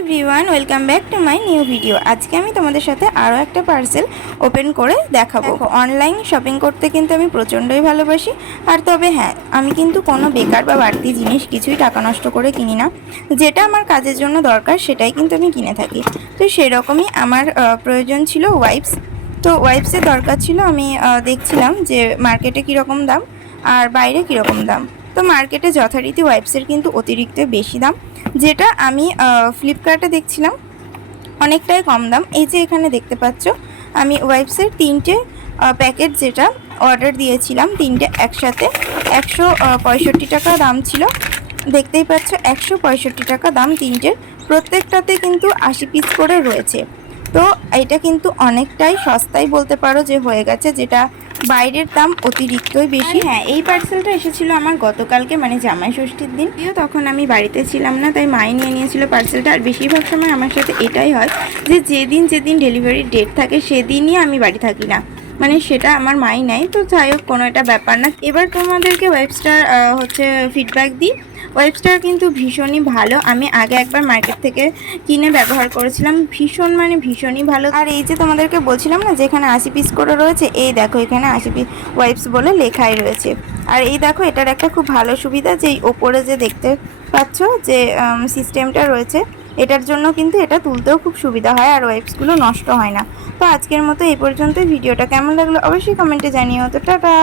Everyone welcome back to my new video. আজকে আমি তোমাদের সাথে আরও একটা পার্সেল ওপেন করে দেখাবো। অনলাইন শপিং করতে কিন্তু আমি প্রচণ্ডই ভালোবাসি। আর তবে হ্যাঁ আমি কিন্তু কোনো বেকার বা বাড়তি জিনিস কিছুই টাকা নষ্ট করে কিনি না। যেটা আমার কাজের জন্য দরকার সেটাই কিন্তু আমি কিনে থাকি। তো সেরকমই আমার প্রয়োজন ছিল ওয়াইপস। তো ওয়াইপসের দরকার ছিল আমি দেখছিলাম যে মার্কেটে কীরকম দাম আর বাইরে কীরকম দাম। তো মার্কেটে যথারীতি ওয়াইপসের কিন্তু অতিরিক্ত বেশি দাম, যেটা আমি ফ্লিপকার্টে দেখছিলাম, অনেকটাই কম দাম। এই যে এখানে দেখতে পাচ্ছ, আমি ওয়াইপসের তিনটে প্যাকেট যেটা অর্ডার দিয়েছিলাম, তিনটে একসাথে, একশো পঁয়ষট্টি টাকা দাম ছিল। দেখতেই পাচ্ছ, একশো পঁয়ষট্টি টাকা দাম তিনটের, প্রত্যেকটাতে কিন্তু আশি পিস করে রয়েছে। তো এটা কিন্তু অনেকটাই সস্তায় বলতে পারো যে হয়ে গেছে, যেটা বাইরের দাম অতিরিক্তই বেশি। হ্যাঁ এই পার্সেলটা এসেছিল আমার গতকালকে মানে জামাই ষষ্ঠীর দিন। তখন আমি বাড়িতে ছিলাম না, তাই মাই নিয়ে নিয়েছিল পার্সেলটা আর বেশিরভাগ সময় আমার সাথে এটাই হয় যে, যেদিন যেদিন ডেলিভারির ডেট থাকে, সেদিনই আমি বাড়ি থাকি না। মানে সেটা আমার মাই নাই তো যাই হোক, কোনো একটা ব্যাপার না। এবার তোমাদেরকে ওয়েবস্টার হচ্ছে ফিডব্যাক দিই। ওয়েবস্টার কিন্তু ভীষণই ভালো। আমি আগে একবার মার্কেট থেকে কিনে ব্যবহার করেছিলাম। ভীষণ মানে ভীষণই ভালো। আর এই যে তোমাদেরকে বলছিলাম না, যেখানে আশি পিস করে রয়েছে, এই দেখো এখানে আশি পিস ওয়াইপস বলে লেখাই রয়েছে। আর এই দেখো, এটার একটা খুব ভালো সুবিধা যে ওপরে যে দেখতে পাচ্ছ যে সিস্টেমটা রয়েছে, এটার জন্য কিন্তু এটা তুলতেও খুব সুবিধা হয় আর ওয়েবসগুলো নষ্ট হয় না। তো আজকের মতো এই পর্যন্ত ভিডিওটা কেমন লাগল অবশ্যই কমেন্টে জানিও। তো টাটা!